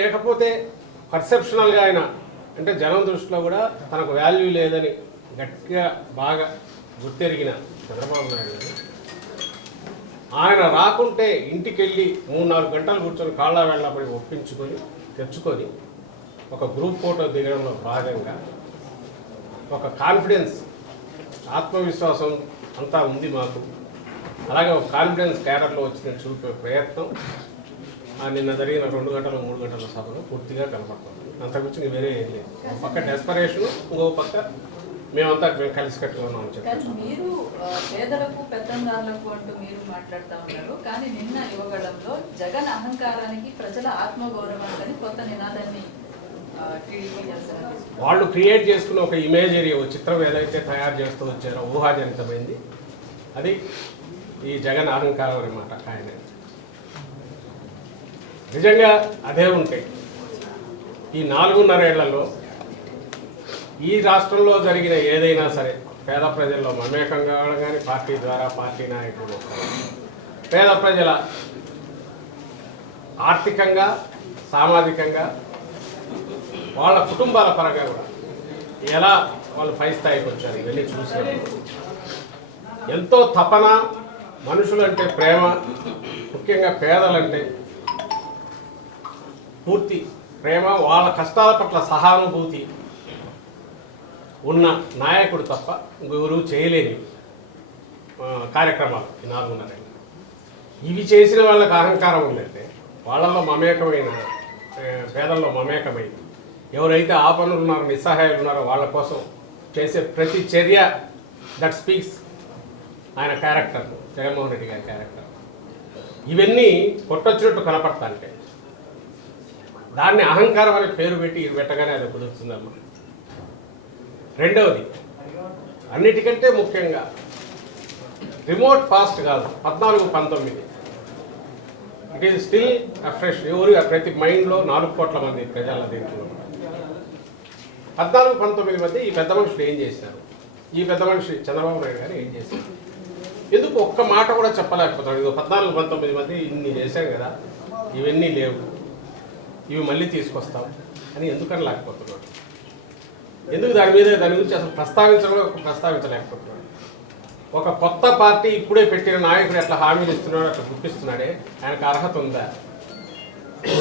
లేకపోతే పర్సెప్షనల్గా ఆయన అంటే జనం దృష్టిలో కూడా తనకు వాల్యూ లేదని గట్టిగా బాగా గుర్తెరిగిన చంద్రబాబు నాయుడు ఆయన రాకుంటే ఇంటికి వెళ్ళి మూడు నాలుగు గంటలు కూర్చొని కాళ్ళ వెళ్ళపడి ఒప్పించుకొని తెచ్చుకొని ఒక గ్రూప్ ఫోటో దిగడంలో భాగంగా ఒక కాన్ఫిడెన్స్ ఆత్మవిశ్వాసం అంతా ఉంది మాకు. అలాగే ఒక కాన్ఫిడెన్స్ క్యాడర్లో వచ్చిన చూపే ప్రయత్నం నిన్న జరిగిన రెండు గంటల మూడు గంటల సభలో పూర్తిగా కనపడుతుంది. అంతకుమించి వేరే ఏం లేదు. ఒక పక్క డెస్పరేషన్ ఇంకో పక్క మేమంతా మేము కలిసి కట్టుకున్నాం మీరు పేదలకు పెత్తందారులకు అంటూ మీరు మాట్లాడుతూ ఉన్నారు. కానీ నిన్న యువగళంలో జగన్ అహంకారానికి ప్రజల ఆత్మగౌరవానికి కొత్త నినాదాన్ని. వాళ్ళు క్రియేట్ చేసుకున్న ఒక ఇమేజరీ ఒక చిత్రం ఏదైతే తయారు చేస్తూ వచ్చారో ఊహాజనితమైంది. అది ఈ జగన్ అహంకారం అనమాట ఆయన. నిజంగా అదే ఉంటే ఈ నాలుగున్నరేళ్ళలో ఈ రాష్ట్రంలో జరిగిన ఏదైనా సరే పేద ప్రజల్లో మమేకం కావడం కానీ పార్టీ ద్వారా పార్టీ నాయకులు పేద ప్రజల ఆర్థికంగా సామాజికంగా వాళ్ళ కుటుంబాల పరంగా కూడా ఎలా వాళ్ళు పై స్థాయికి వచ్చారు ఇవన్నీ చూసినప్పుడు. ఎంతో తపన మనుషులంటే ప్రేమ ముఖ్యంగా పేదలంటే పూర్తి ప్రేమ వాళ్ళ కష్టాల పట్ల సహానుభూతి ఉన్న నాయకుడు తప్ప గురువు చేయలేని కార్యక్రమాలు ఈ నాలుగున్నర ఇవి చేసిన వాళ్ళకి అహంకారం ఉందంటే వాళ్ళల్లో మమేకమైన పేదల్లో మమేకమైంది ఎవరైతే ఆ పనులు ఉన్నారో నిస్సహాయాలు ఉన్నారో వాళ్ళ కోసం చేసే ప్రతి చర్య దట్ స్పీక్స్ ఆయన క్యారెక్టర్ జగన్మోహన్ రెడ్డి గారి క్యారెక్టర్ ఇవన్నీ కొట్టొచ్చినట్టు కనపడతాంటే దాన్ని అహంకారం అనే పేరు పెట్టి పెట్టగానే అది కుదురుతుందమ్మా. రెండవది అన్నిటికంటే ముఖ్యంగా రిమోట్ పాస్ట్ కాదు పద్నాలుగు పంతొమ్మిది. ఇట్ ఈస్ స్టిల్ ఫ్రెష్ ఎవరు ప్రతి మైండ్లో నాలుగు కోట్ల మంది ప్రజల దీంట్లో పద్నాలుగు పంతొమ్మిది మధ్య ఈ పెద్ద మనుషులు ఏం చేశారు? ఈ పెద్ద మనిషి చంద్రబాబు నాయుడు గారు ఏం చేశారు? ఎందుకు ఒక్క మాట కూడా చెప్పలేకపోతాడు ఇదిగో పద్నాలుగు పంతొమ్మిది మంది ఇన్ని చేశాం కదా ఇవన్నీ లేవు. ఇవి మళ్ళీ తీసుకొస్తాం అని ఎందుకని లేకపోతున్నాడు? ఎందుకు దాని మీద దాని గురించి అసలు ప్రస్తావించడం ప్రస్తావించలేకపోతున్నాడు. ఒక కొత్త పార్టీ ఇప్పుడే పెట్టిన నాయకుడు ఎట్లా హామీలు ఇస్తున్నాడు అట్లా గుర్తిస్తున్నాడే. ఆయనకు అర్హత ఉందా?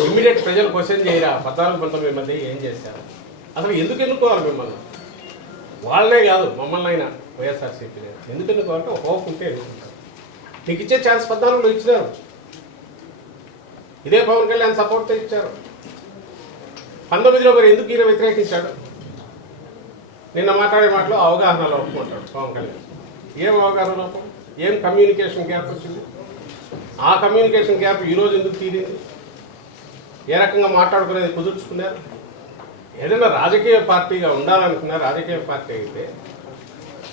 ఇమ్మీడియట్ ప్రజలు క్వశ్చన్ చేయరా? పద్నాలుగు పంతొమ్మిది మంది ఏం చేశారు? అసలు ఎందుకు ఎన్నుకోవాలి మిమ్మల్ని? వాళ్ళనే కాదు మమ్మల్ని అయినా వైఎస్ఆర్సీపీ ఎందుకు ఎన్నుకోవాలంటే ఒక హోప్ ఉంటే ఎన్నుకుంటారు. నీకు ఇచ్చే ఛాన్స్ పద్నాలుగులో ఇచ్చినారు. ఇదే పవన్ కళ్యాణ్ సపోర్ట్తో ఇచ్చారు. పంతొమ్మిదిలో మరి ఎందుకు ఈయన వ్యతిరేకించాడు? నిన్న మాట్లాడే మాటలో అవగాహన లోపం అంటాడు పవన్ కళ్యాణ్. ఏం అవగాహన లోపం? ఏం కమ్యూనికేషన్ గ్యాప్ వచ్చింది? ఆ కమ్యూనికేషన్ గ్యాప్ ఈరోజు ఎందుకు తీరింది? ఏ రకంగా మాట్లాడుకునేది కుదుర్చుకున్నారు? ఏదైనా రాజకీయ పార్టీగా ఉండాలనుకున్న రాజకీయ పార్టీ అయితే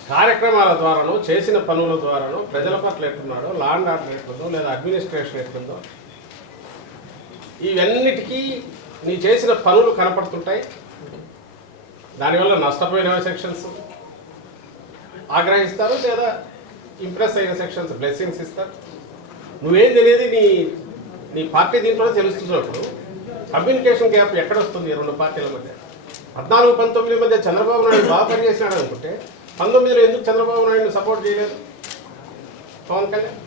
కార్యక్రమాల ద్వారానో చేసిన పనుల ద్వారానో ప్రజల పట్ల ఎట్లున్నాడో లాండ్ ఆర్డర్ ఎట్లుందో లేదా అడ్మినిస్ట్రేషన్ ఎట్లుందో ఇవన్నిటికీ నీ చేసిన పనులు కనపడుతుంటాయి. దానివల్ల నష్టపోయిన సెక్షన్స్ ఆగ్రహిస్తారు లేదా ఇంప్రెస్ అయిన సెక్షన్స్ బ్లెస్సింగ్స్ ఇస్తారు. నువ్వేం తెలియదు నీ నీ పార్టీ దీంట్లో తెలుస్తున్నప్పుడు కమ్యూనికేషన్ గ్యాప్ ఎక్కడ వస్తుంది రెండు పార్టీల మధ్య? పద్నాలుగు పంతొమ్మిది మధ్య చంద్రబాబు నాయుడు బాగా పనిచేసినాడు అనుకుంటే పంతొమ్మిదిలో ఎందుకు చంద్రబాబు నాయుడు సపోర్ట్ చేయలేదు? పవన్ కళ్యాణ్?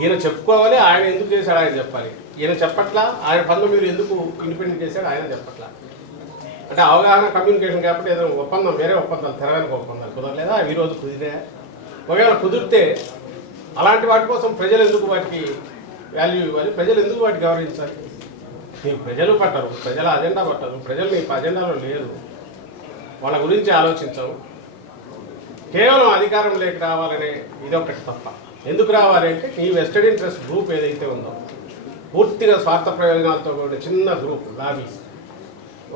ఈయన చెప్పుకోవాలి ఆయన ఎందుకు చేశాడు ఆయన చెప్పాలి. ఈయన చెప్పట్లా? ఆయన పనులు మీరు ఎందుకు ఇండిపెండెంట్ చేశాడు ఆయన చెప్పట్లా. అంటే అవగాహన కమ్యూనికేషన్ కాబట్టి ఏదైనా ఒప్పందం వేరే ఒప్పందాలు తెరవేనక ఒప్పందాలు కుదరలేదా? అవి ఈ రోజు కుదిరే ఒకవేళ కుదిరితే అలాంటి వాటి కోసం ప్రజలు ఎందుకు వాటికి వాల్యూ ఇవ్వాలి? ప్రజలు ఎందుకు వాటికి గౌరవించాలి? నీకు ప్రజలు పట్టరు ప్రజల అజెండా పట్టరు ప్రజలు మీ అజెండాలో లేరు. వాళ్ళ గురించి ఆలోచించవు. కేవలం అధికారం లేక రావాలనే ఇదొకటి తప్ప. ఎందుకు రావాలి అంటే నీ వెస్టెడ్ ఇంట్రెస్ట్ గ్రూప్ ఏదైతే ఉందో. పూర్తిగా స్వార్థ ప్రయోజనాలతో కూడిన చిన్న గ్రూప్ లాబీస్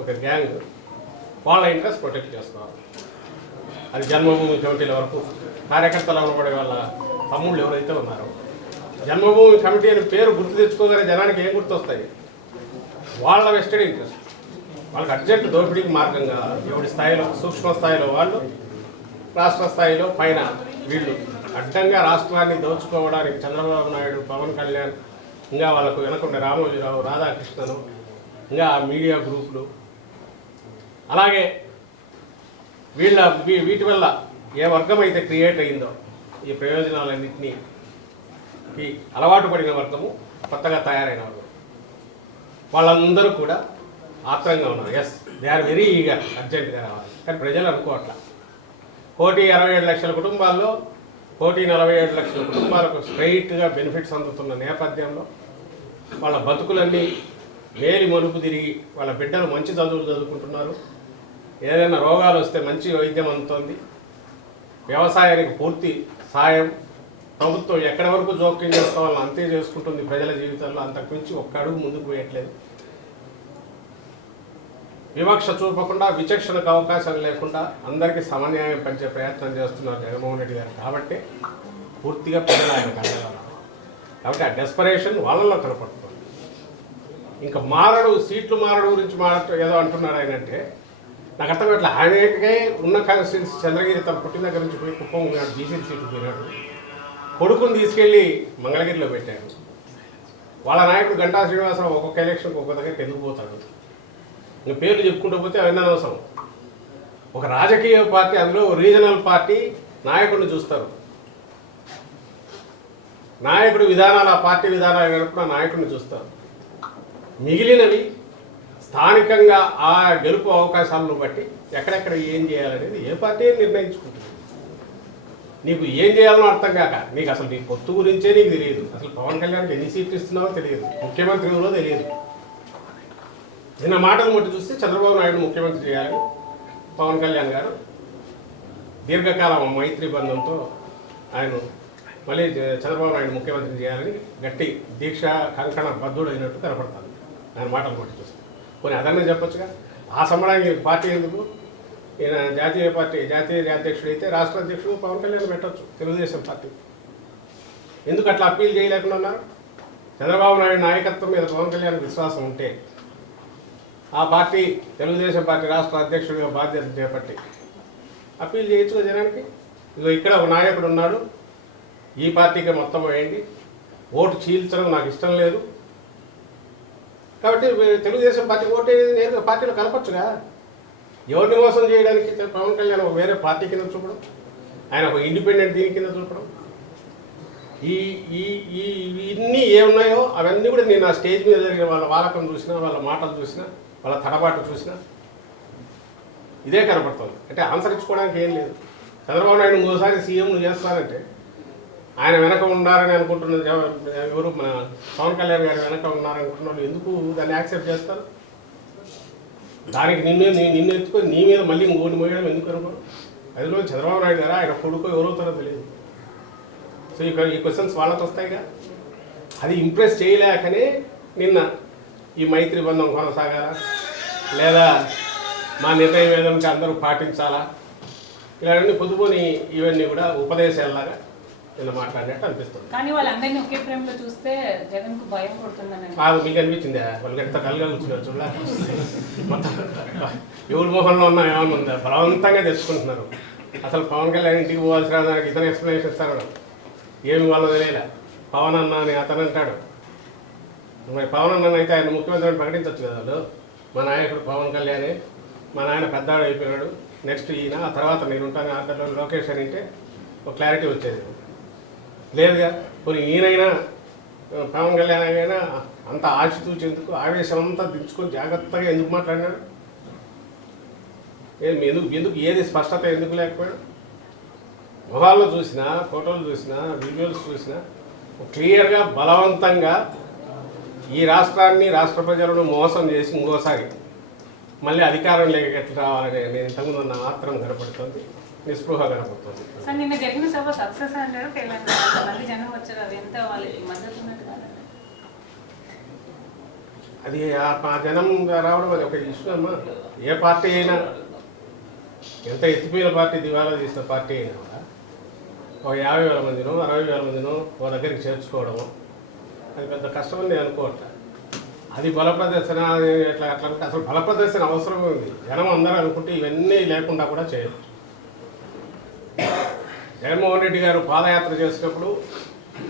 ఒక గ్యాంగ్ వాళ్ళ ఇంట్రెస్ట్ ప్రొటెక్ట్ చేస్తున్నారు. అది జన్మభూమి కమిటీల వరకు కార్యకర్తలు అనబడే వాళ్ళ తమ్ముళ్ళు ఎవరైతే ఉన్నారో. జన్మభూమి కమిటీ అనే పేరు గుర్తు తెచ్చుకోగానే జనానికి ఏం గుర్తొస్తాయి? వాళ్ళ వెస్టెడ్ ఇంట్రెస్ట్ వాళ్ళకి అర్జెంట్ దోపిడీకి మార్గంగా ఎవడి స్థాయిలో సూక్ష్మ స్థాయిలో వాళ్ళు రాష్ట్ర స్థాయిలో పైన వీళ్ళు అడ్డంగా రాష్ట్రాన్ని దోచుకోవడానికి చంద్రబాబు నాయుడు పవన్ కళ్యాణ్ ఇంకా వాళ్ళకు వెనకుండే రామోజీరావు రాధాకృష్ణను ఇంకా మీడియా గ్రూపులు. అలాగే వీళ్ళ వీటి వల్ల ఏ వర్గం అయితే క్రియేట్ అయిందో ఈ ప్రయోజనాలన్నింటినీ ఈ అలవాటు పడిన వర్గము కొత్తగా తయారైన వర్గం వాళ్ళందరూ కూడా ఆత్రంగా ఉన్నారు. Yes they are very eager అర్జెంటుగా రావాలి. కానీ ప్రజలు అనుకోవట్లా. కోటి అరవై ఏడు లక్షల కుటుంబాల్లో కోటి నలభై ఏడు లక్షల కుటుంబాలకు స్ట్రైట్గా బెనిఫిట్స్ అందుతున్న నేపథ్యంలో వాళ్ళ బతుకులన్నీ వేలి మలుపు తిరిగి వాళ్ళ బిడ్డలు మంచి చదువులు చదువుకుంటున్నారు. ఏదైనా రోగాలు వస్తే మంచి వైద్యం అందుతుంది. వ్యవసాయానికి పూర్తి సాయం. ప్రభుత్వం ఎక్కడి వరకు జోక్యం చేసుకోవాలని అంతే చేసుకుంటుంది ప్రజల జీవితాల్లో. అంతకు మించి ఒక్క అడుగు ముందుకు పోయట్లేదు వివక్ష చూపకుండా విచక్షణకు అవకాశం లేకుండా అందరికీ సమన్యాయం పంచే ప్రయత్నం చేస్తున్నారు జగన్మోహన్ రెడ్డి గారు. కాబట్టి పూర్తిగా ప్రజలు ఆయన కాబట్టి ఆ డెస్పరేషన్ వాళ్ళలో కనపడుతుంది ఇంకా మారడు సీట్లు మారడు గురించి మారట ఏదో అంటున్నాడు ఆయన అంటే నాకు అర్థం ఇట్లా ఆయనకే ఉన్న కాన్స్టిట్యూన్సీ చంద్రగిరి తన పుట్టిన దగ్గర నుంచి పోయి కుప్పం ఉన్నాడు బీసీ సీట్లు పోయినాడు. కొడుకుని తీసుకెళ్ళి మంగళగిరిలో పెట్టాడు. వాళ్ళ నాయకుడు గంటా శ్రీనివాసరావు ఒక్కొక్క ఎలక్షన్కి ఒక్కొక్క దగ్గరికి ఎందుకు పోతాడు? ఇంకా పేర్లు చెప్పుకుంటూ పోతే అవన్నీ అనవసరం. ఒక రాజకీయ పార్టీ అందులో రీజనల్ పార్టీ నాయకుడిని చూస్తారు. నాయకుడు విధానాలు ఆ పార్టీ విధానాలు గడుపున నాయకుడిని చూస్తారు. మిగిలినవి స్థానికంగా ఆ గెలుపు అవకాశాలను బట్టి ఎక్కడెక్కడ ఏం చేయాలనేది ఏ పార్టీ నిర్ణయించుకుంటుంది. నీకు ఏం చేయాలో అర్థం కాక నీకు అసలు నీ పొత్తు గురించే నీకు తెలియదు. అసలు పవన్ కళ్యాణ్కి ఎన్ని సీట్లు ఇస్తున్నావో తెలియదు. ముఖ్యమంత్రి ఎవరో తెలియదు. నిన్న మాటలు మట్టి చూస్తే చంద్రబాబు నాయుడు ముఖ్యమంత్రి చేయాలని పవన్ కళ్యాణ్ గారు దీర్ఘకాలం మైత్రి బంధంతో ఆయన మళ్ళీ చంద్రబాబు నాయుడు ముఖ్యమంత్రి చేయాలని గట్టి దీక్ష కంకణ బద్ధుడు అయినట్టు కనపడతాను ఆయన మాటలు మట్టి చూస్తే. పోనీ అదన్నే చెప్పొచ్చుగా? ఆ సంబరానికి పార్టీ ఎందుకు? ఈయన జాతీయ పార్టీ జాతీయ అధ్యక్షుడు అయితే రాష్ట్ర అధ్యక్షుడు పవన్ కళ్యాణ్ పెట్టొచ్చు తెలుగుదేశం పార్టీ. ఎందుకు అట్లా అప్పీల్ చేయలేకుండా ఉన్నారు? చంద్రబాబు నాయుడు నాయకత్వం మీద పవన్ కళ్యాణ్ విశ్వాసం ఉంటే ఆ పార్టీ తెలుగుదేశం పార్టీ రాష్ట్ర అధ్యక్షుడిగా బాధ్యత చేపట్టి అప్పీల్ చేయొచ్చు జనానికి? ఇదిగో ఇక్కడ ఒక నాయకుడు ఉన్నాడు. ఈ పార్టీకి మొత్తం వేయండి. ఓటు చీల్చడం నాకు ఇష్టం లేదు. కాబట్టి తెలుగుదేశం పార్టీ ఓటు నేను పార్టీలో కలపచ్చుగా ఎవరిని మోసం చేయడానికి పవన్ కళ్యాణ్ ఒక వేరే పార్టీ కింద చూపడం? ఆయన ఒక ఇండిపెండెంట్ దీని కింద చూపడం? ఈ ఈ ఈ ఇన్ని ఏమున్నాయో అవన్నీ కూడా నేను ఆ స్టేజ్ మీద జరిగిన వాళ్ళ వాలకం చూసినా వాళ్ళ మాటలు చూసినా వాళ్ళ తడబాటు చూసినా ఇదే కనపడుతుంది. అంటే ఆన్సర్ ఇచ్చుకోవడానికి ఏం లేదు. చంద్రబాబు నాయుడు ఇంకోసారి సీఎం నువ్వు చేస్తానంటే ఆయన వెనక ఉన్నారని అనుకుంటున్న ఎవరు? మన పవన్ కళ్యాణ్ గారు వెనక ఉన్నారనుకుంటున్న వాళ్ళు ఎందుకు దాన్ని యాక్సెప్ట్ చేస్తారు? దానికి నిన్నే నిన్ను ఎత్తుకొని నీ మీద మళ్ళీ మూడు మోయడం ఎందుకు అనుకోరు అదిలో చంద్రబాబు నాయుడు గారా? ఆయన కొడుకు ఎవరవుతారో తెలియదు. సో ఈ ఈ క్వశ్చన్స్ వాళ్ళకి వస్తాయిగా. అది ఇంప్రెస్ చేయలేకనే నిన్న ఈ మైత్రి బంధం కొనసాగారా? లేదా మా నిర్ణయం ఏదంటే అందరూ పాటించాలా? ఇలాంటి పొద్దుపోని ఇవన్నీ కూడా ఉపదేశాలలాగా నిన్న మాట్లాడినట్టు అనిపిస్తుంది. కానీ వాళ్ళందరినీ ఒకే ఫ్రేమ్లో చూస్తే జగన్కు భయం కొడుతుందని బాగా మీకు అనిపించిందా? వాళ్ళకి ఎంత కలుగా కూర్చున్నారు చూడ. మొత్తం ఎవరి మొహంలో ఉన్నా ఏమన్నా ఉందా? బలవంతంగా తెచ్చుకుంటున్నారు. అసలు పవన్ కళ్యాణ్ ఇంటికి పోవాల్సిన దానికి ఇతను ఎక్స్ప్లెనేషన్ ఇస్తాడు ఏమి వాళ్ళో తెలియలే? పవన్ అన్న అని అతను అంటాడు. మరి పవన్ అన్న అయితే ఆయన ముఖ్యమంత్రిని ప్రకటించవచ్చు కదా వాళ్ళు? మా నాయకుడు పవన్ కళ్యాణే. మా నాయన పెద్దాడు అయిపోయినాడు. నెక్స్ట్ ఈయన ఆ తర్వాత నేను ఉంటాను. ఆర్డర్లో లోకేష్ అని అంటే ఒక క్లారిటీ వచ్చేది. లేదుగా కొన్ని ఈయనైనా పవన్ కళ్యాణ్ అయినా అంత ఆచితూచేందుకు ఆవేశం అంతా దించుకొని జాగ్రత్తగా ఎందుకు మాట్లాడినాడు? ఏం ఎందుకు ఎందుకు ఏది స్పష్టత ఎందుకు లేకపోయాడు? మొహాల్లో చూసినా ఫోటోలు చూసినా వీడియోలు చూసినా క్లియర్గా బలవంతంగా ఈ రాష్ట్రాన్ని రాష్ట్ర ప్రజలను మోసం చేసి ఇంకోసారి మళ్ళీ అధికారం లేక ఎట్లా రావాలని నేను ఇంతకుముందు ఉన్న మాత్రం కనపడుతుంది నిస్పృహ కనపడుతుంది. సార్ నిన్న జరిగిన సభ సక్సెస్ అంటారు తెలంగాణ మంది జనం వచ్చారు అది ఎంత వాళ్ళకి మద్దతు ఉన్నట్టు కాదు? అది ఆ జనం రావడం అది ఒక ఇష్యూ అమ్మా. ఏ పార్టీ అయినా ఎంత ఎత్తిపోయిన పార్టీ దివాలా తీసిన పార్టీ అయినా కూడా ఒక యాభై వేల మందినో అరవై వేల మందినో ఓ దగ్గరికి చేర్చుకోవడము అది పెద్ద కష్టం నేను అనుకోవట్లే. అది బల ప్రదర్శన ఎట్లా అట్లా అంటే అసలు బల ప్రదర్శన అవసరం ఉంది. జనం అందరూ అనుకుంటే ఇవన్నీ లేకుండా కూడా చేయవచ్చు జగన్మోహన్ రెడ్డి గారు పాదయాత్ర చేసినప్పుడు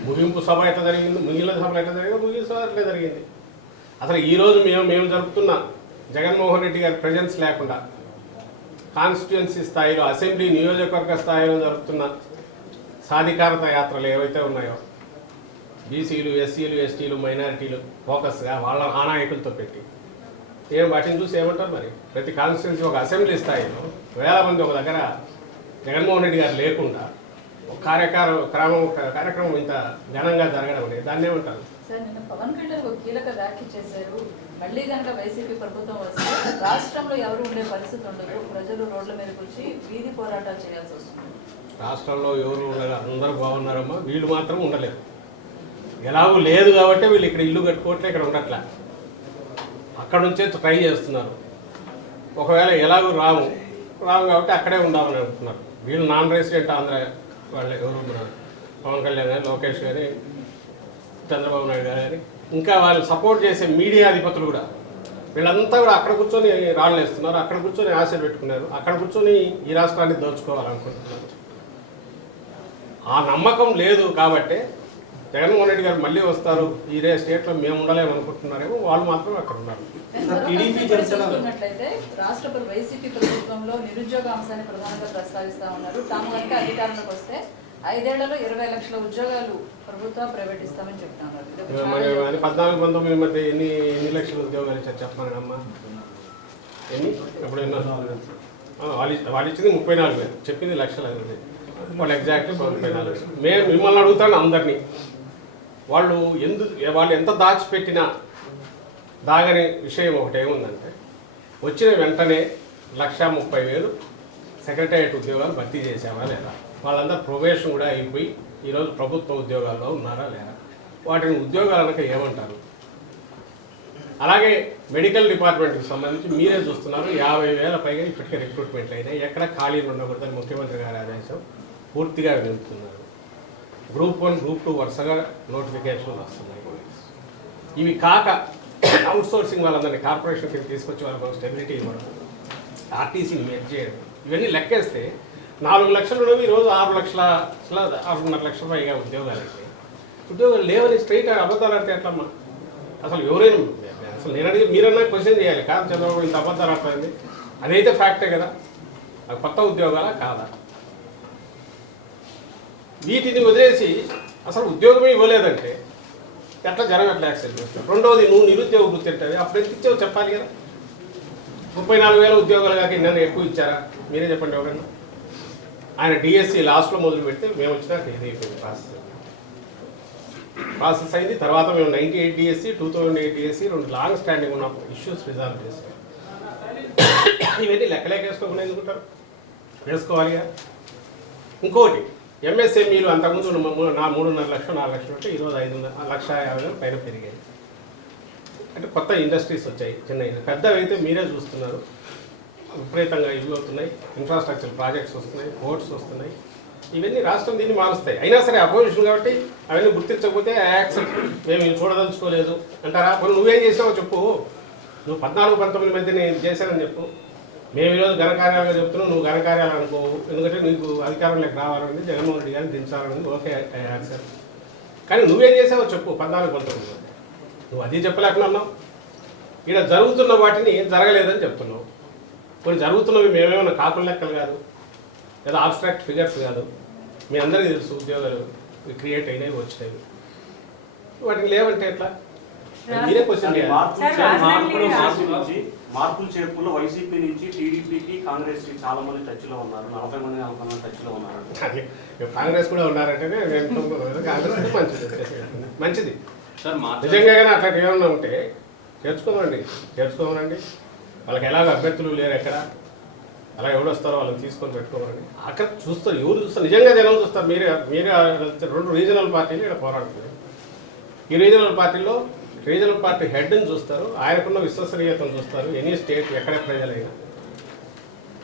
ముగింపు సభ ఎట్లా జరిగింది? మిగిలిన సభ ఎట్లా జరిగింది ముగింపు సభ ఎట్లా జరిగింది? అసలు ఈరోజు మేము మేము జరుపుతున్న జగన్మోహన్ రెడ్డి గారి ప్రజెన్స్ లేకుండా కాన్స్టిట్యుయెన్సీ స్థాయిలో అసెంబ్లీ నియోజకవర్గ స్థాయిలో జరుపుతున్న సాధికారత యాత్రలు ఏవైతే ఉన్నాయో బీసీలు ఎస్సీలు ఎస్టీలు మైనారిటీలు ఫోకస్గా వాళ్ళ ఆ నాయకులతో పెట్టి. ఏం వాటిని చూసి ఏమంటారు మరి? ప్రతి కాన్స్టిట్యున్సీ ఒక అసెంబ్లీ స్థాయిలో వేల మంది ఒక దగ్గర జగన్మోహన్ రెడ్డి గారు లేకుండా ఒక కార్యకార క్రమం కార్యక్రమం ఇంత ఘనంగా జరగడం అనేది దాన్ని ఏమంటారు? సార్ నిన్న పవన్ కళ్యాణ్ ఒక కీలక వ్యాఖ్య చేశారు. మళ్ళీ కనుక వైసీపీ ప్రభుత్వం వస్తే రాష్ట్రంలో ఎవరు ఉండే పరిస్థితి ఉండదు. ప్రజలు రోడ్ల మీదకి వచ్చి వీధి పోరాటాలు చేయాల్సి వస్తుంది. రాష్ట్రంలో ఎవరు ఉండరు అందరూ బాగున్నారమ్మా. వీళ్ళు మాత్రం ఉండలేరు. ఎలాగూ లేదు కాబట్టి వీళ్ళు ఇక్కడ ఇల్లు కట్టుకోవట్లే ఇక్కడ ఉండట్లే. అక్కడ నుంచే ట్రై చేస్తున్నారు. ఒకవేళ ఎలాగూ రాము రాము కాబట్టి అక్కడే ఉండాలని అనుకుంటున్నారు. వీళ్ళు నాన్ రెసిడెంట్ ఆంధ్ర వాళ్ళు ఎవరు ఉన్నారు? పవన్ కళ్యాణ్ గారు లోకేష్ గారి చంద్రబాబు నాయుడు గారు కానీ ఇంకా వాళ్ళు సపోర్ట్ చేసే మీడియా అధిపతులు కూడా. వీళ్ళంతా కూడా అక్కడ కూర్చొని రాళ్ళు వేస్తున్నారు అక్కడ కూర్చొని ఆశ పెట్టుకున్నారు అక్కడ కూర్చొని ఈ రాష్ట్రాన్ని దోచుకోవాలనుకుంటున్నారు. ఆ నమ్మకం లేదు కాబట్టి జగన్మోహన్ రెడ్డి గారు మళ్ళీ వస్తారు ఈ రే స్టేట్లో మేము ఉండలేము అనుకుంటున్నారేమో వాళ్ళు మాత్రం అక్కడ ఉన్నారు. చూసుకున్నట్లయితే రాష్ట్ర వైసీపీ ప్రభుత్వంలో నిరుద్యోగ అంశాన్ని ప్రధానంగా ప్రస్తావిస్తా ఉన్నారు. తాము కనుక అధికారంలోకి వస్తే ఐదేళ్ళలో ఇరవై లక్షల ఉద్యోగాలు ప్రభుత్వ ప్రైవేట్ ఇస్తామని చెప్తున్నారు పద్నాలుగు పంతొమ్మిది మధ్య ఎన్ని ఎన్ని లక్షల ఉద్యోగాలు ఇచ్చారు చెప్పమని అమ్మా. ఎన్ని? ఎప్పుడు ఎన్నో వాళ్ళు ఇచ్చి- వాళ్ళు ఇచ్చింది ముప్పై నాలుగు చెప్పింది లక్షలు అది వాళ్ళు ఎగ్జాక్ట్లీ ముప్పై నాలుగు మేము మిమ్మల్ని అడుగుతాను అందరినీ. వాళ్ళు ఎందు వాళ్ళు ఎంత దాచిపెట్టినా దాగని విషయం ఒకటి ఏముందంటే వచ్చిన వెంటనే లక్ష ముప్పై వేలు సెక్రటరియట్ ఉద్యోగాలు భర్తీ చేశావా లేదా? వాళ్ళందరూ ప్రొబేషన్ కూడా అయిపోయి ఈరోజు ప్రభుత్వ ఉద్యోగాల్లో ఉన్నారా లేదా? వాటిని ఉద్యోగాలు ఏమంటారు? అలాగే మెడికల్ డిపార్ట్మెంట్కి సంబంధించి మీరే చూస్తున్నారు యాభై వేల పైగా ఇప్పటికే రిక్రూట్మెంట్లు అయినాయి. ఎక్కడ ఖాళీలు ఉండకూడదని ముఖ్యమంత్రి గారి ఆదేశం పూర్తిగా వెళ్తున్నారు గ్రూప్ వన్ గ్రూప్ టూ వరుసగా నోటిఫికేషన్లు వస్తున్నాయి. ఇవి కాక అవుట్ సోర్సింగ్ వాళ్ళందరినీ కార్పొరేషన్ కింద తీసుకొచ్చి వాళ్ళకి స్టెబిలిటీ ఇవ్వడం ఆర్టీసీని మెర్జ్ చేయడం ఇవన్నీ లెక్కేస్తే నాలుగు లక్షలు ఉన్నవి ఈరోజు ఆరు లక్షల ఆరున్నర లక్షల పైగా ఉద్యోగాలు అయితే ఉద్యోగాలు లేవని స్ట్రైట్ అబద్ధాలు ఆడితే ఎట్లమ్మా అసలు ఎవరైనా అసలు నేను అడిగి మీరన్నా క్వశ్చన్ చేయాలి. కాదు చంద్రబాబు ఇంత అబద్ధాలు ఆడుతుంది అదైతే ఫ్యాక్టే కదా. అది కొత్త ఉద్యోగాలా కాదా? వీటిని వదిలేసి అసలు ఉద్యోగమే ఇవ్వలేదంటే ఎట్లా జరగట్లే యాక్సెప్ట్ రెండవది నువ్వు నిరుద్యోగ వృత్తి అంటే అప్పుడు ఎంత ఇచ్చావు చెప్పాలి కదా. ముప్పై నాలుగు వేల ఉద్యోగాలు కాక నన్ను ఎక్కువ ఇచ్చారా? మీరే చెప్పండి ఎవరన్నా. ఆయన డిఎస్సి లాస్ట్లో మొదలు పెడితే మేము వచ్చినాక ఇది అయిపోయింది? ప్రాసెస్ ప్రాసెస్ అయింది. తర్వాత మేము ninety eight DSC two thousand eight DSC రెండు లాంగ్ స్టాండింగ్ ఉన్న ఇష్యూస్ రిజాల్వ్ చేసాం ఇవన్నీ లెక్కలేకేసుకోకుండా ఎందుకుంటారు వేసుకోవాలిగా ఇంకోటి ఎంఎస్ఎంఈలు అంతకుముందు ఉన్న నా మూడున్నర లక్షలు నాలుగు లక్షలు ఉంటే ఈరోజు ఐదు లక్ష యాభై పైన పెరిగాయి. అంటే కొత్త ఇండస్ట్రీస్ వచ్చాయి చిన్న పెద్దవి అయితే మీరే చూస్తున్నారు. విపరీతంగా ఇవి అవుతున్నాయి. ఇన్ఫ్రాస్ట్రక్చర్ ప్రాజెక్ట్స్ వస్తున్నాయి పోర్ట్స్ వస్తున్నాయి. ఇవన్నీ రాష్ట్రం దీన్ని మారుస్తాయి. అయినా సరే అపోజిషన్ కాబట్టి అవన్నీ గుర్తించకపోతే యాక్సెప్ట్ మేము ఇవి చూడదలుచుకోలేదు. అంటారా? మరి నువ్వేం చేసావో చెప్పు. నువ్వు పద్నాలుగు పంతొమ్మిది మధ్య నేను చేశానని చెప్పు. మేము ఈరోజు ఘనకార్యాలుగా చెప్తున్నావు నువ్వు ఘనకార్యాలు అనుకోవు ఎందుకంటే నీకు అధికారంలోకి రావాలని జగన్మోహన్ రెడ్డి గారిని దించాలని ఓకే యాక్సెప్ట్ కానీ నువ్వేం చేసావో చెప్పు పద్నాలుగు పంతొమ్మిది నువ్వు అది చెప్పలేకుండా ఉన్నావు. ఇక్కడ జరుగుతున్న వాటిని జరగలేదని చెప్తున్నావు. కొన్ని జరుగుతున్నవి మేమేమన్నా కాకుల లెక్కలు కాదు లేదా ఆబ్స్ట్రాక్ట్ ఫిగర్స్ కాదు. మీ అందరికీ తెలుసు ఉద్యోగాలు క్రియేట్ అయినాయి వచ్చినాయి. వాటిని లేవంటే ఎట్లా? మీరే క్వశ్చన్ మార్పులు చేర్పుల్లో వైసీపీ నుంచి టీడీపీకి కాంగ్రెస్కి చాలా మంది టచ్లో ఉన్నారు. నలభై మంది నలభై మంది టచ్లో ఉన్నారు కాంగ్రెస్ కూడా ఉన్నారంటేనే నేను తొమ్మిది కాంగ్రెస్ మంచిది. మంచిది. సార్ నిజంగా కానీ అట్లాంటి ఏమన్నా ఉంటే చేర్చుకోమండి చేర్చుకోమనండి. వాళ్ళకి ఎలాగ అభ్యర్థులు లేరు ఎక్కడ? అలా ఎవరు వస్తారో వాళ్ళని తీసుకొని పెట్టుకోమనండి. అక్కడ చూస్తారు ఎవరు చూస్తారు? నిజంగా జనం చూస్తారు. మీరే మీరే రెండు రీజనల్ పార్టీలు ఇక్కడ పోరాడుతున్నాయి. ఈ రీజనల్ పార్టీలో రీజనల్ పార్టీ హెడ్ని చూస్తారు ఆయనకున్న విశ్వసనీయతను చూస్తారు ఎనీ స్టేట్ ఎక్కడ ప్రజలైనా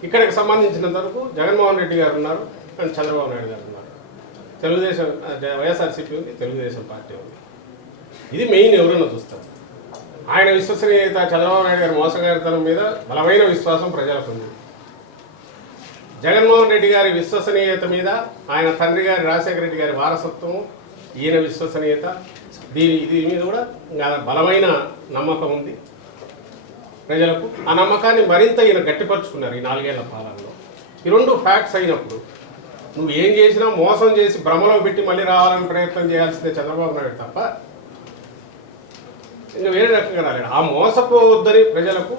ఇక్కడికి సంబంధించినంత వరకు జగన్మోహన్ రెడ్డి గారు ఉన్నారు అండ్ చంద్రబాబు నాయుడు గారు ఉన్నారు. తెలుగుదేశం వైఎస్ఆర్సీపీ ఉంది తెలుగుదేశం పార్టీ ఉంది. ఇది మెయిన్ ఎవరైనా చూస్తారు. ఆయన విశ్వసనీయత చంద్రబాబు నాయుడు గారి మోసగారితనం మీద బలమైన విశ్వాసం ప్రజలకు ఉంది. జగన్మోహన్ రెడ్డి గారి విశ్వసనీయత మీద ఆయన తండ్రి గారి రాజశేఖర రెడ్డి గారి వారసత్వం ఈయన విశ్వసనీయత దీని దీని మీద కూడా ఇంకా బలమైన నమ్మకం ఉంది. ప్రజలకు ఆ నమ్మకాన్ని మరింత ఈయన గట్టిపరుచుకున్నారు ఈ నాలుగేళ్ళ పాలనలో. ఈ రెండు ఫ్యాక్ట్స్ అయినప్పుడు నువ్వు ఏం చేసినా మోసం చేసి భ్రమలో పెట్టి మళ్ళీ రావాలని ప్రయత్నం చేయాల్సిందే చంద్రబాబు నాయుడు తప్ప ఇంకా వేరే రకంగా రాలేడు ఆ మోసపోవద్దని ప్రజలకు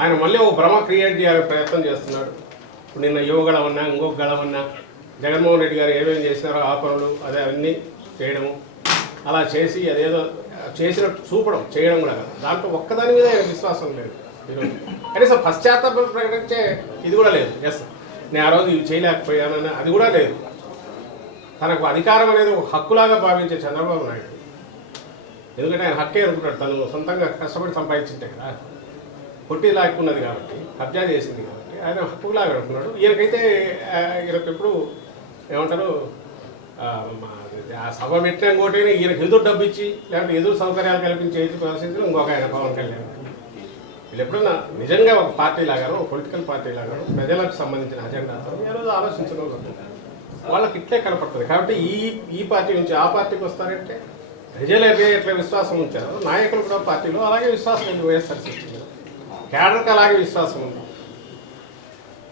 ఆయన మళ్ళీ ఓ భ్రమ క్రియేట్ చేయాలని ప్రయత్నం చేస్తున్నాడు. ఇప్పుడు నిన్న యువగళం ఇంకొక గళం జగన్మోహన్ రెడ్డి గారు ఏమేమి చేసినారో ఆ పనులు అదే అవన్నీ చేయడము. అలా చేసి అదేదో చేసినట్టు చూపడం చేయడం కూడా దాంట్లో ఒక్కదాని మీద విశ్వాసం లేదు. ఈరోజు. కనీసం పశ్చాత్తాపం ప్రకటించే ఇది కూడా లేదు. ఎస్ నేను ఆ రోజు ఇవి చేయలేకపోయానని అది కూడా లేదు. తనకు అధికారం అనేది ఒక హక్కులాగా భావించే చంద్రబాబు నాయుడు. ఎందుకంటే ఆయన హక్కే అనుకుంటాడు. తను సొంతంగా కష్టపడి సంపాదించింటే కదా. కొట్టి లాక్కున్నది కాబట్టి కబ్జా చేసింది కాబట్టి ఆయన హక్కులాగా అనుకున్నాడు. ఈయనకైతే ఆ, ఈయనకు ఎప్పుడు ఏమంటారు మా- సభ పెట్టిన ఇంకోటి ఈయనకి ఎదురు డబ్బు ఇచ్చి లేకపోతే ఎదురు సౌకర్యాలు కల్పించి ఎదురు ఇంకొక ఆయన పవన్ కళ్యాణ్. వీళ్ళు ఎప్పుడన్నా నిజంగా ఒక పార్టీ లాగానో పొలిటికల్ పార్టీ లాగానో ప్రజలకు సంబంధించిన అజెండా ఏ రోజు ఆలోచించడం వాళ్ళకి ఇట్లే కనపడుతుంది. కాబట్టి ఈ ఈ పార్టీ నుంచి ఆ పార్టీకి వస్తారంటే ప్రజలు ఎట్లా విశ్వాసం ఉంచారు నాయకులు కూడా పార్టీలో అలాగే విశ్వాసం ఉంది వైఎస్ఆర్సీపీ కేడర్కి అలాగే విశ్వాసం ఉంది.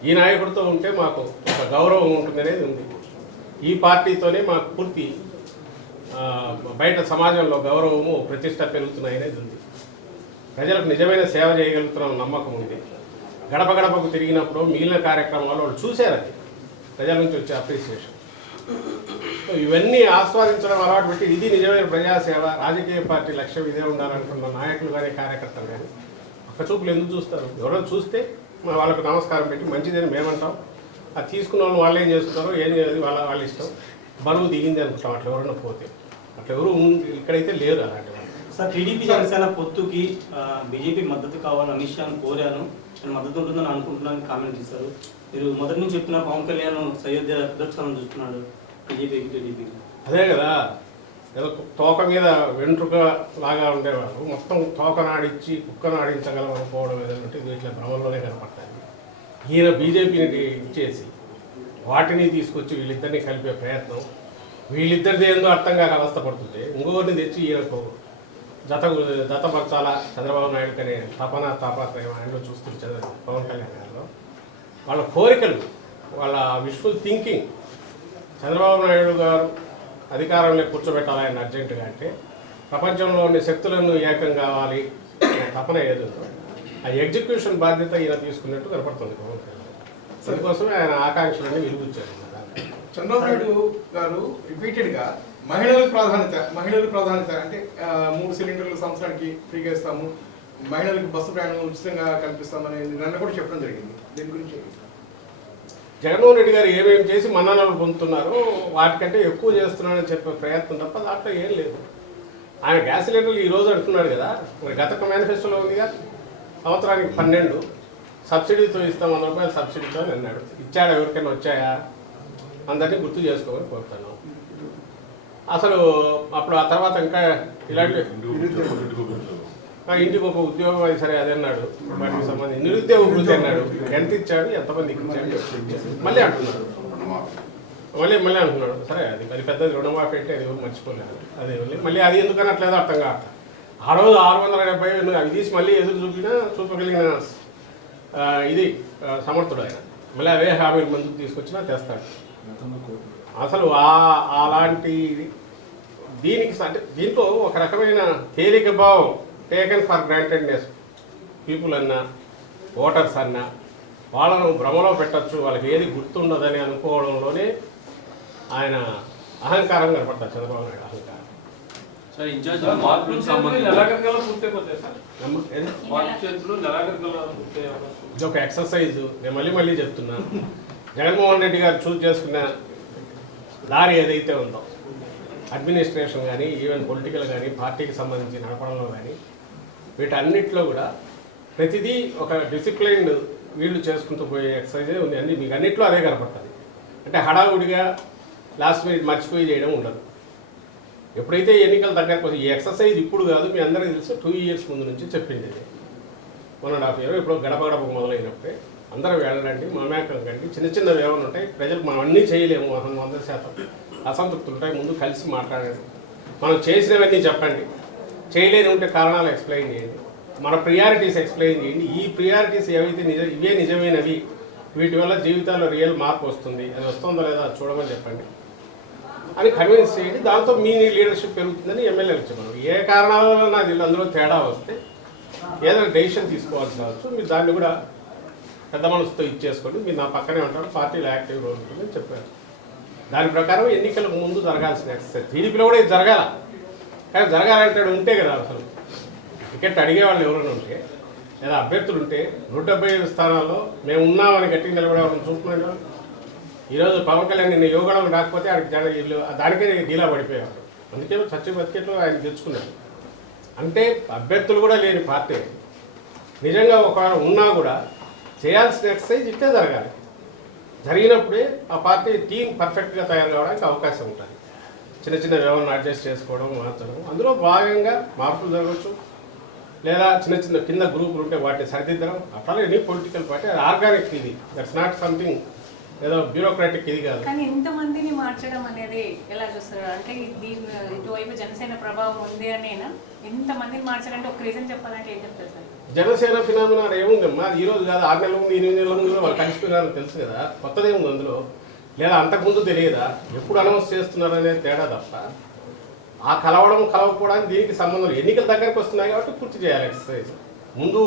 ఈ నాయకుడితో ఉంటే మాకు ఒక గౌరవం ఉంటుంది అనేది ఉంది. ఈ పార్టీతోనే మాకు పూర్తి బయట సమాజంలో గౌరవము ప్రతిష్ట పెరుగుతున్నాయనేది ఉంది. ప్రజలకు నిజమైన సేవ చేయగలుగుతున్న నమ్మకం ఉంది. గడప గడపకు తిరిగినప్పుడు మిగిలిన కార్యక్రమాలు వాళ్ళు చూశారు అది ప్రజల నుంచి వచ్చే అప్రిసియేషన్ ఇవన్నీ ఆస్వాదించడం అలవాటు పెట్టి ఇది నిజమైన ప్రజాసేవ రాజకీయ పార్టీ లక్ష్యం ఇదే ఉండాలనుకున్న నాయకులు కానీ కార్యకర్తలు కానీ ఒక్క చూపులు ఎందుకు చూస్తారు? ఎవరైనా చూస్తే వాళ్ళకు నమస్కారం పెట్టి మంచిదని మేమంటాం. అది తీసుకున్న వాళ్ళు వాళ్ళు ఏం చేస్తున్నారు ఏం చేయదు వాళ్ళ వాళ్ళ ఇష్టం. బరువు దిగింది అనుకుంటాం అట్లా ఎవరైనా పోతే. అట్లా ఎవరు ఇక్కడైతే లేరు వాళ్ళు. సార్ టీడీపీ జనసేన పొత్తుకి బీజేపీ మద్దతు కావాలని అమిత్ షాను కోరాను. నేను మద్దతు ఉంటుందని అనుకుంటున్నాను కామెంట్ చేశారు. మీరు మొదటి నుంచి చెప్తున్న పవన్ కళ్యాణ్ సయోధ్య ప్రదర్శన చూస్తున్నాడు బీజేపీకి టీడీపీకి. అదే కదా ఏదో తోక మీద వెంట్రుక లాగా ఉండేవాడు మొత్తం తోక నాడిచ్చి కుక్క నాడించగలం అనుకోవడం ఏదంటే ఇది ఇట్లా భ్రమంలోనే కనపడతాయి. ఈయన బీజేపీని ఇచ్చేసి వాటిని తీసుకొచ్చి వీళ్ళిద్దరిని కలిపే ప్రయత్నం వీళ్ళిద్దరిది ఏందో అర్థం కాక అవస్థపడుతుంటే ఇంకొకరిని తెచ్చి ఈయనకు జత జతపరచాలా చంద్రబాబు నాయుడు అనే తపన తాపత్రయం ఆయనలో చూస్తుంది చంద్ర పవన్ కళ్యాణ్ గారిలో. వాళ్ళ కోరికలు వాళ్ళ విష్ఫుల్ థింకింగ్ చంద్రబాబు నాయుడు గారు అధికారంలో కూర్చోబెట్టాలి ఆయన అర్జెంటుగా అంటే ప్రపంచంలో ఉన్న శక్తులను ఏకం కావాలి అనే తపన ఏదుందో ఆ ఎగ్జిక్యూషన్ బాధ్యత ఈయన తీసుకున్నట్టు కనపడుతుంది పవన్ కళ్యాణ్ అందుకోసమే ఆయన ఆకాంక్షలన్నీ వెలుగుచ్చారు. చంద్రబాబు నాయుడు గారు రిపీటెడ్గా మహిళలకు ప్రాధాన్యత మహిళలకు ప్రాధాన్యత అంటే మూడు సిలిండర్లు సంవత్సరానికి ఫ్రీగా ఇస్తాము మహిళలకు బస్సు ప్రయాణం ఉచితంగా కల్పిస్తామని నిన్న కూడా చెప్పడం జరిగింది. దీని గురించి జగన్మోహన్ రెడ్డి గారు ఏమేమి చేసి మన్ననలు పొందుతున్నారో వాటికంటే ఎక్కువ చేస్తున్నారని చెప్పే ప్రయత్నం తప్ప దాంట్లో ఏం లేదు. ఆయన గ్యాస్ సిలిండర్లు ఈ రోజు అంటున్నాడు కదా మరి గత మేనిఫెస్టోలో ఉందిగా సంవత్సరానికి పన్నెండు సబ్సిడీతో ఇస్తాం వంద రూపాయలు సబ్సిడీతో అని అన్నాడు. ఇచ్చాడా ఎవరికైనా వచ్చాయా? అందరినీ గుర్తు చేసుకోమని కోరుతాను అసలు అప్పుడు ఆ తర్వాత ఇంకా ఇలాంటి ఇంటికి ఒక ఉద్యోగం అది సరే అదే అన్నాడు. వాటికి సంబంధించి నిరుద్యోగ వృత్తి అన్నాడు. ఎంత ఇచ్చాడు ఎంతమందికి ఇచ్చాడు మళ్ళీ అంటున్నాడు. మళ్ళీ మళ్ళీ అంటున్నాడు. సరే అది మరి పెద్దది రుణమాఫీ అంటే అది ఎవరు మర్చిపోలేదు అదే మళ్ళీ మళ్ళీ అది ఎందుకు అనట్లేదో అర్థం కాక. ఆ రోజు ఆరు వందల డెబ్బై అవి తీసి మళ్ళీ ఎదురు చూపినా చూపగలిగిన ఇది సమర్థుడు ఆయన. మళ్ళీ అవే హామీలు ముందుకు తీసుకొచ్చినా తెస్తాడు. అసలు ఆ అలాంటి దీనికి అంటే దీంట్లో ఒక రకమైన తేలిక భావం టేకన్ ఫర్ గ్రాంటెడ్నెస్ పీపుల్ అన్నా ఓటర్స్ అన్నా వాళ్ళను భ్రమలో పెట్టచ్చు వాళ్ళకి ఏది గుర్తుండదని అనుకోవడంలోనే ఆయన అహంకారం కనపడతారు చంద్రబాబు నాయుడు అహంకారం. సార్ ఇన్ఛార్జ్ మార్పులకు సంబంధించి నెలాఖరికల్లా పూర్తయిపోతాయి సార్. నమ్మ- ఏది? మార్పు చేతులు నెలాఖరికల్లా పూర్తయ్యే అవకాశం ఇది ఒక ఎక్సర్సైజ్ నేను మళ్ళీ మళ్ళీ చెప్తున్నా. జగన్మోహన్ రెడ్డి గారు చూస్ చేసుకున్న దారి ఏదైతే ఉందో అడ్మినిస్ట్రేషన్ కానీ ఈవెన్ పొలిటికల్ కానీ పార్టీకి సంబంధించి నడపడంలో కానీ వీటన్నిటిలో కూడా ప్రతిదీ ఒక డిసిప్లైన్డ్ వీళ్ళు చేసుకుంటూ పోయే ఎక్సర్సైజే ఉంది. అన్ని మీకు అన్నింటిలో అదే కనపడుతుంది. అంటే హడావుడిగా లాస్ట్ మినిట్ మర్చిపోయి చేయడం ఉండదు. ఎప్పుడైతే ఎన్నికలు దగ్గరకు ఈ ఎక్సర్సైజ్ ఇప్పుడు కాదు మీ అందరికీ తెలుసు టూ ఇయర్స్ ముందు నుంచి చెప్పింది ఇది. వన్ అండ్ హాఫ్ ఇయర్ ఇప్పుడు గడప గడప మొదలైనప్పుడే. అందరూ వెళ్ళండి మమేకం కండి. చిన్న చిన్నవి ఏమైనా ఉంటాయి ప్రజలు మనం అన్నీ చేయలేము వంద శాతం. అసంతృప్తులు ఉంటాయి ముందు కలిసి మాట్లాడండి. మనం చేసినవన్నీ చెప్పండి. చేయలేని ఉంటే కారణాలు ఎక్స్ప్లెయిన్ చేయండి. మన ప్రియారిటీస్ ఎక్స్ప్లెయిన్ చేయండి. ఈ ప్రియారిటీస్ ఏవైతే నిజ ఇవే నిజమైనవి వీటి వల్ల జీవితాల్లో రియల్ మార్పు వస్తుంది. అది వస్తుందో లేదో అది చూడమని చెప్పండి. అని కన్విన్స్ చేయండి. దాంతో మీ లీడర్షిప్ పెరుగుతుందని ఎమ్మెల్యేలు చెప్పారు ఏ కారణాల వల్ల నాకు అందులో తేడా వస్తే ఏదైనా డెసిషన్ తీసుకోవాల్సి రావచ్చు. మీరు దాన్ని కూడా పెద్ద మనసుతో ఇచ్చేసుకోండి మీరు నా పక్కనే ఉంటారు పార్టీలో యాక్టివ్గా ఉంటుందని చెప్పారు. దాని ప్రకారం ఎన్నికలకు ముందు జరగాల్సిన ఎక్సర్సైజ్. టీడీపీలో కూడా ఇది జరగాల. కానీ జరగాలంటే ఉంటే కదా అసలు. టికెట్ అడిగేవాళ్ళు ఎవరైనా ఉంటే లేదా అభ్యర్థులు ఉంటే నూట డెబ్బై ఐదు స్థానాల్లో మేము ఉన్నామని గట్టి నిలబడేవాళ్ళని వాళ్ళని ఈరోజు పవన్ కళ్యాణ్ నిన్న యోగడం రాకపోతే ఆడికి జన వీళ్ళు దానికే డీలా పడిపోయారు అందుకే చచ్చి బతికెట్లో ఆయన తెచ్చుకున్నారు అంటే అభ్యర్థులు కూడా లేని పార్టీ. నిజంగా ఒకవేళ ఉన్నా కూడా చేయాల్సిన ఎక్సర్సైజ్ ఇట్టే జరగాలి. జరిగినప్పుడే ఆ పార్టీ టీం పర్ఫెక్ట్గా తయారు కావడానికి అవకాశం ఉంటుంది. చిన్న చిన్న వ్యవహారం అడ్జస్ట్ చేసుకోవడం మార్చడం. అందులో భాగంగా మార్పులు జరగవచ్చు. లేదా చిన్న చిన్న కింద గ్రూపులు ఉంటే వాటిని సరిదిద్దడం. అట్లా ఎనీ పొలిటికల్ పార్టీ ఆర్గానిక్ ఇది. దట్స్ నాట్ సంథింగ్ ఏదో బ్యూరోక్రాటిక్ ఇది కాదు. కానీ ఇంతమందిని మార్చడం అనేది ఎలా చూస్తారు? అంటే దీని ఇటువైపు జనసేన ప్రభావం ఉంది అనేనా? ఇంతమందిని మార్చాలంటే ఒక రీజన్ చెప్పాలంటే ఏం చెప్తారు సార్? జనసేన ఫినామినా ఏముందమ్మా? అది ఈ రోజు కాదు ఆరు నెలల ముందు ఎనిమిది నెలల ముందు వాళ్ళు కలిసిపోయినారని తెలుసు కదా. కొత్తదేముంది అందులో? లేదా అంతకుముందు తెలియదా? ఎప్పుడు అనౌన్స్ చేస్తున్నారనే తేడా తప్ప ఆ కలవడం కలవకపోవడానికి దీనికి సంబంధం ఎన్నికల దగ్గరికి వస్తున్నాయి కాబట్టి పూర్తి చేయాలి ఎక్సర్సైజ్ ముందు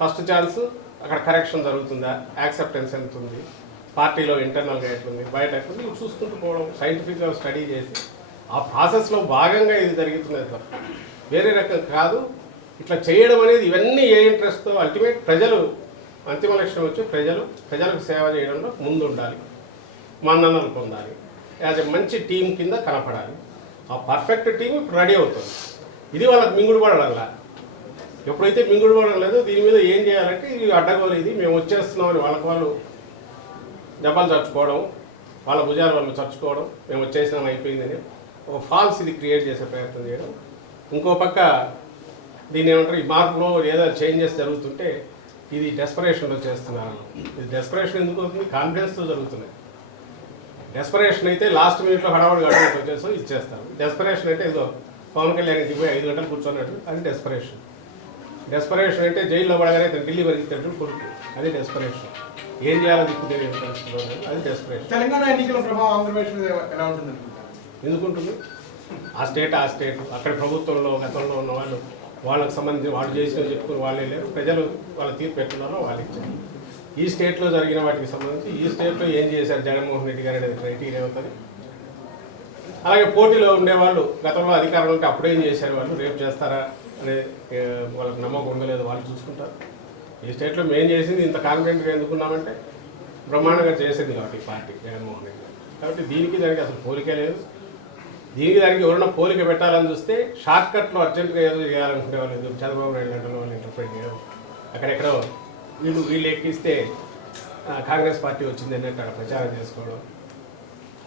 ఫస్ట్ ఛాన్స్ అక్కడ కరెక్షన్ జరుగుతుందా? యాక్సెప్టెన్స్ ఎంత ఉంది? పార్టీలో ఇంటర్నల్గా ఎట్లుంది బయట ఎట్లుంది ఇవి చూసుకుంటూ పోవడం సైంటిఫిక్గా స్టడీ చేసి ఆ ప్రాసెస్లో భాగంగా ఇది జరుగుతున్నది తప్ప వేరే రకం కాదు. ఇట్లా చేయడం అనేది ఇవన్నీ ఏ ఇంట్రెస్ట్తో అల్టిమేట్ ప్రజలు అంతిమ లక్ష్యం వచ్చి ప్రజలు ప్రజలకు సేవ చేయడంలో ముందు ఉండాలి మన్ననలు పొందాలి. యాజ్ ఎ మంచి టీం కింద కనపడాలి. ఆ పర్ఫెక్ట్ టీం ఇప్పుడు రెడీ అవుతుంది. ఇది వాళ్ళకి మింగుడు పడడంలా? ఎప్పుడైతే మింగుడు పడడం లేదో దీని మీద ఏం చేయాలంటే ఇది అడ్డగోలు ఇది మేము వచ్చేస్తున్నామని వాళ్ళకి వాళ్ళు దెబ్బలు చచ్చుకోవడం వాళ్ళ భుజాలు వాళ్ళు చచ్చుకోవడం మేము వచ్చేసినాం అయిపోయిందని ఒక ఫాల్స్ ఇది క్రియేట్ చేసే ప్రయత్నం చేయడం. ఇంకో పక్క దీన్ని ఏమంటారు? ఈ మార్పులో ఏదో చేంజెస్ జరుగుతుంటే ఇది డెస్పరేషన్లో చేస్తున్నారు. ఇది డెస్పరేషన్ ఎందుకు అవుతుంది? కాన్ఫిడెన్స్తో జరుగుతున్నాయి. డెస్పరేషన్ అయితే లాస్ట్ మినిట్లో హడావుడి గడవడానికి వచ్చేసి ఇచ్చేస్తారు. డెస్పరేషన్ అంటే ఏదో పవన్ కళ్యాణ్ దిగిపోయి ఐదు గంటలు కూర్చున్నట్టు అది డెస్పరేషన్ డెస్పరేషన్ అంటే జైల్లో పడగానే ఢిల్లీ పరిగెత్తాడు కొడుకు. అది డెస్పరేషన్ ఏం చేయాలో దిక్కు ఉన్నది. అది డెస్పరేషన్ తెలంగాణ ఎన్నికల ప్రభావం ఆంధ్రప్రదేశ్ ఎలా ఉంటుంది? ఎందుకుంటుంది ఆ స్టేట్ ఆ స్టేట్ అక్కడ ప్రభుత్వంలో గతంలో ఉన్న వాళ్ళు వాళ్ళకి సంబంధించి వాళ్ళు చేసిన చెప్పుకుని వాళ్ళే లేరు. ప్రజలు వాళ్ళ తీర్పు ఎట్లున్నారో వాళ్ళు ఇచ్చారు. ఈ స్టేట్లో జరిగిన వాటికి సంబంధించి ఈ స్టేట్లో ఏం చేశారు జగన్మోహన్ రెడ్డి గారు అనేది క్రైటీరియా అవుతుంది. అలాగే పోటీలో ఉండేవాళ్ళు గతంలో అధికారంలో ఉంటే అప్పుడేం చేశారు వాళ్ళు? రేపు చేస్తారా అనే వాళ్ళకి నమ్మకం ఉండలేదు. వాళ్ళు చూసుకుంటారు. ఈ స్టేట్లో మేము చేసింది ఇంత కాన్ఫిడెంట్గా ఎందుకున్నామంటే బ్రహ్మాండంగా చేసింది కాబట్టి పార్టీ జగన్మోహన్ రెడ్డి కాబట్టి దీనికి దానికి అసలు పోలికే లేదు. దీనికి దానికి ఎవరైనా పోలిక పెట్టాలని చూస్తే షార్ట్ కట్లో అర్జెంటుగా ఏదో చేయాలనుకునే వాళ్ళు ఇది చంద్రబాబు నాయుడు గంటలో వాళ్ళు చేయడం అక్కడెక్కడో వీళ్ళు వీళ్ళు ఎక్కిస్తే కాంగ్రెస్ పార్టీ వచ్చింది అక్కడ ప్రచారం చేసుకోవడం.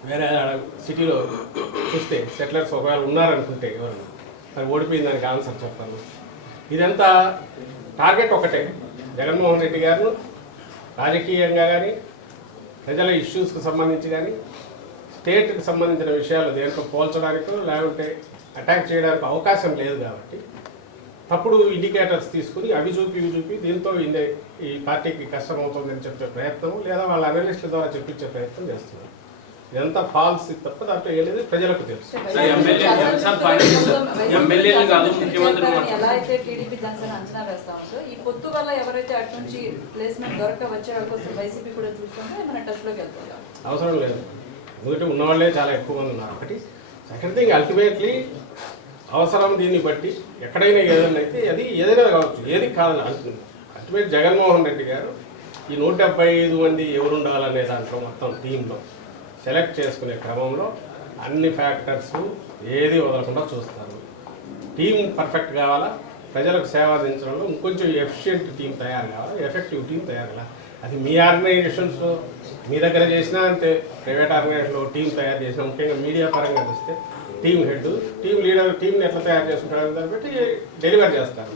వేరే సిటీలో చూస్తే సెటిలర్స్ ఒకవేళ ఉన్నారనుకుంటే ఎవరు? మరి ఓడిపోయిన దానికి ఆన్సర్ చెప్పాను ఇదంతా టార్గెట్ ఒకటే. జగన్మోహన్ రెడ్డి గారు రాజకీయంగా కానీ ప్రజల ఇష్యూస్కి సంబంధించి కానీ స్టేట్కి సంబంధించిన విషయాలు దేంట్లో పోల్చడానికో లేకుంటే అటాక్ చేయడానికి అవకాశం లేదు కాబట్టి తప్పుడు ఇండికేటర్స్ తీసుకుని అవి చూపి ఇవి చూపి దీంతో ఇందే ఈ పార్టీకి కష్టం అవుతుందని చెప్పే ప్రయత్నం లేదా వాళ్ళ అనలిస్టుల ద్వారా చెప్పించే ప్రయత్నం చేస్తున్నారు. ఇదంతా ఫాల్స్ తప్ప దాంట్లో ఏ లేదు ప్రజలకు తెలుసు. ఎలా అయితే టీడీపీ జనసేన అంచనా వేస్తా ఉందో ఈ పొత్తు వల్ల ఎవరైతే అటు నుంచి ప్లేస్మెంట్ దొరక వచ్చే కోసం వైసీపీ కూడా చూస్తుందో ఏమైనా టచ్లోకి వెళ్తుందా? అవసరం లేదు. ఎందుకంటే ఉన్నవాళ్ళే చాలా ఎక్కువ మంది ఉన్నారు. ఒకటి సెకండ్ థింగ్ అల్టిమేట్లీ అవసరం దీన్ని బట్టి ఎక్కడైనా ఏదైనా అయితే అది ఏదైనా కావచ్చు ఏది కాదని అంటుంది అల్టిమేట్ జగన్మోహన్ రెడ్డి గారు ఈ నూట డెబ్బై ఐదు మంది ఎవరు ఉండాలనే దాంట్లో మొత్తం టీంలో సెలెక్ట్ చేసుకునే క్రమంలో అన్ని ఫ్యాక్టర్స్ ఏది వదలకుండా చూస్తారు. టీం పర్ఫెక్ట్ కావాలా? ప్రజలకు సేవ అందించడంలో ఇంకొంచెం ఎఫిషియెంట్ టీం తయారు కావాలి? ఎఫెక్టివ్ టీం తయారు కావాలి? అది మీ ఆర్గనైజేషన్స్ మీ దగ్గర చేసినా అంతే. ప్రైవేట్ ఆర్గనైజేషన్లో టీం తయారు చేసినా ముఖ్యంగా మీడియా పరంగా చూస్తే టీం హెడ్ టీం లీడర్ టీంని ఎట్లా తయారు చేసుకుంటారని దాన్ని బట్టి డెలివర్ చేస్తారు.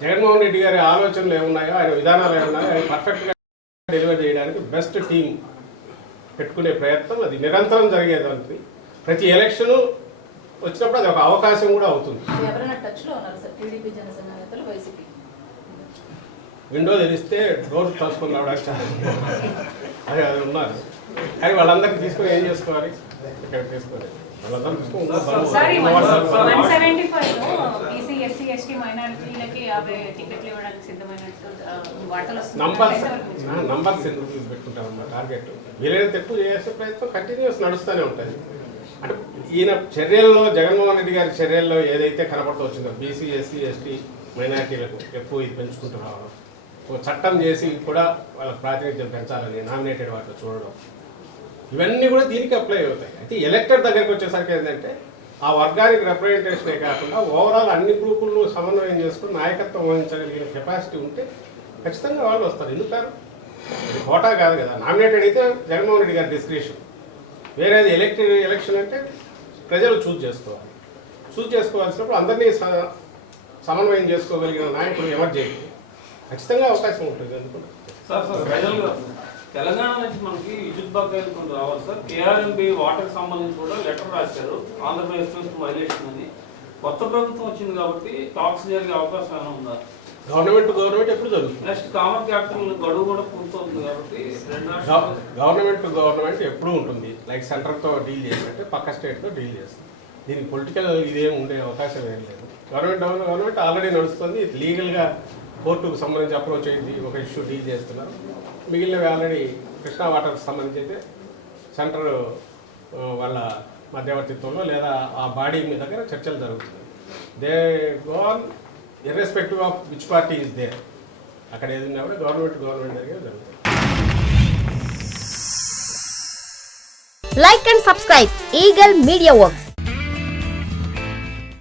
జగన్మోహన్ రెడ్డి గారి ఆలోచనలు ఏమున్నాయో ఆయన విధానాలు ఏమున్నాయో ఆయన పర్ఫెక్ట్గా డెలివర్ చేయడానికి బెస్ట్ టీం పెట్టుకునే ప్రయత్నం అది నిరంతరం జరిగేదానికి ప్రతి ఎలక్షను వచ్చినప్పుడు అది ఒక అవకాశం కూడా అవుతుంది ఎవరైనా టచ్లో ఉన్నారు సార్ టీడీపీ జనసేన నేతలు వైసీపీ విండో తెరిస్తే డోర్ తలుచుకొని రావడానికి చాలా అది అది ఉన్నారు. కానీ వాళ్ళందరినీ తీసుకొని ఏం చేసుకోవాలి? ఇక్కడ తీసుకోవాలి నంబర్స్ ఎందుకు టార్గెట్ వీలైనంత ఎక్కువ చేసే ప్రయత్నం కంటిన్యూస్ నడుస్తూనే ఉంటుంది. అంటే ఈయన చర్యల్లో జగన్మోహన్ రెడ్డి గారి చర్యల్లో ఏదైతే కనపడుతూ వచ్చిందో బీసీ ఎస్సీ ఎస్టీ మైనార్టీలకు ఎక్కువ ఇది పెంచుకుంటూ రావడం. చట్టం చేసి కూడా వాళ్ళ ప్రాతినిధ్యం పెంచాలని నామినేటెడ్ వాటిలో చూడడం. ఇవన్నీ కూడా దీనికి అప్లై అవుతాయి. అయితే ఎలక్టెడ్ దగ్గరికి వచ్చేసరికి ఏంటంటే ఆ వర్గానికి రిప్రజెంటేషనే కాకుండా ఓవరాల్ అన్ని గ్రూపులను సమన్వయం చేసుకుని నాయకత్వం వహించగలిగిన కెపాసిటీ ఉంటే ఖచ్చితంగా వాళ్ళు వస్తారు. ఎందుకారు ఇది కోటా కాదు కదా. నామినేటెడ్ అయితే జగన్మోహన్ రెడ్డి గారి డిస్క్రిప్షన్ వేరేది ఎలక్టెడ్ ఎలక్షన్ అంటే ప్రజలు చూజ్ చేసుకోవాలి. చూజ్ చేసుకోవాల్సినప్పుడు అందరినీ స- సమన్వయం చేసుకోగలిగిన నాయకుడు ఎవరు చేయాలి ఖచ్చితంగా అవకాశం ఉంటుంది ఎందుకంటే సార్ సార్ ప్రజలుగా తెలంగాణ నుంచి మనకి విద్యుత్ బకాయిలు కొన్ని రావాలి సార్. కేఆర్ఎంబి వాటర్ సంబంధించి కూడా లెటర్ రాశారు. ఆంధ్రప్రదేశ్ నుంచి వైలేషన్ అని. కొత్త ప్రభుత్వం వచ్చింది కాబట్టి టాక్స్ జరిగే అవకాశం ఏమైనా ఉందా? గవర్నమెంట్ గవర్నమెంట్ ఎప్పుడు జరుగుతుంది? నెక్స్ట్ కామన్ క్యాపిటల్ గడువు కూడా పూర్తవుతుంది కాబట్టి గవర్నమెంట్ టు గవర్నమెంట్ ఎప్పుడూ ఉంటుంది. లైక్ సెంటర్తో డీల్ చేసినట్టే పక్క స్టేట్తో డీల్ చేస్తుంది. దీనికి పొలిటికల్ ఇదేం ఉండే అవకాశం ఏం లేదు. గవర్నమెంట్ గవర్నమెంట్ ఆల్రెడీ నడుస్తుంది. లీగల్గా కోర్టుకు సంబంధించి అప్రోచ్ అయింది ఒక ఇష్యూ డీల్ చేస్తున్నారు మిగిలినవి ఆల్రెడీ కృష్ణా వాటర్కి సంబంధించి అయితే సెంటర్ వాళ్ళ మధ్యవర్తిత్వంలో లేదా ఆ బాడీ మీ దగ్గర చర్చలు జరుగుతుంది they gonna irrespective of which party is there అక్కడ ఏదైనా కూడా గవర్నమెంట్ గవర్నమెంట్ దగ్గర జరుగుతుంది. Like and subscribe Eagle Media Works